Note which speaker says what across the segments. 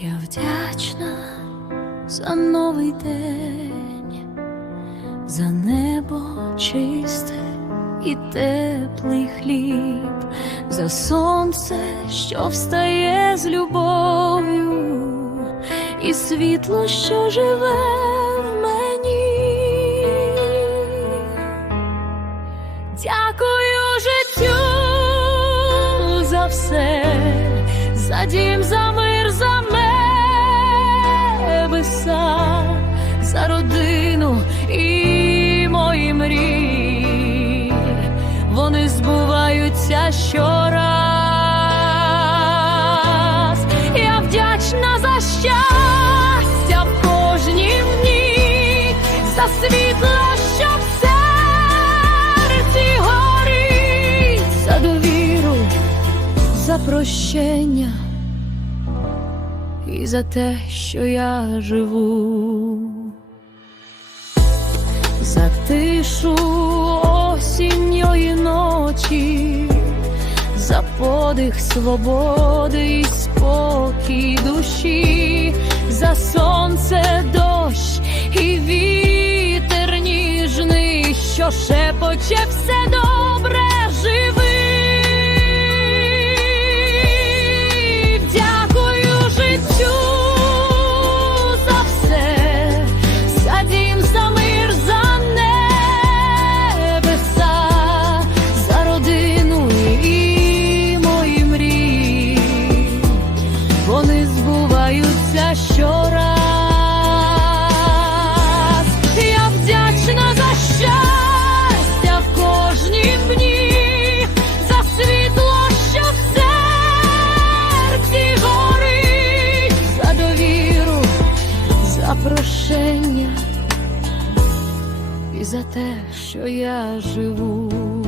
Speaker 1: Я вдячна за новий день, за небо чисте і теплий хліб, за сонце, що встає з любов'ю, і світло, що живе Дякую життю за все, за дім, за мир, за небеса, за родину і мої мрії. Вони збуваються щораз. Я вдячна за щастя в кожнім дні, за світло, за прощення і за те, що я живу. За тишу осінньої ночі, за подих свободи і спокій душі, за сонце, дощ і вітер ніжний, що шепоче все добре прощення і за те, що я живу.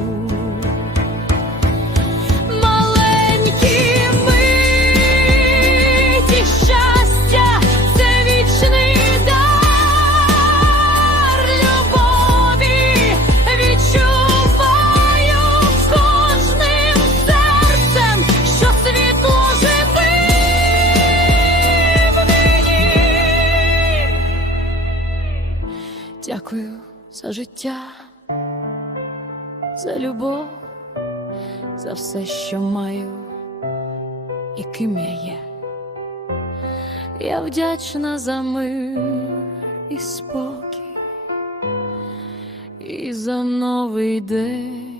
Speaker 1: Дякую за життя, за любов, за все, що маю і ким я є. Я вдячна за мир і спокій, і за новий день.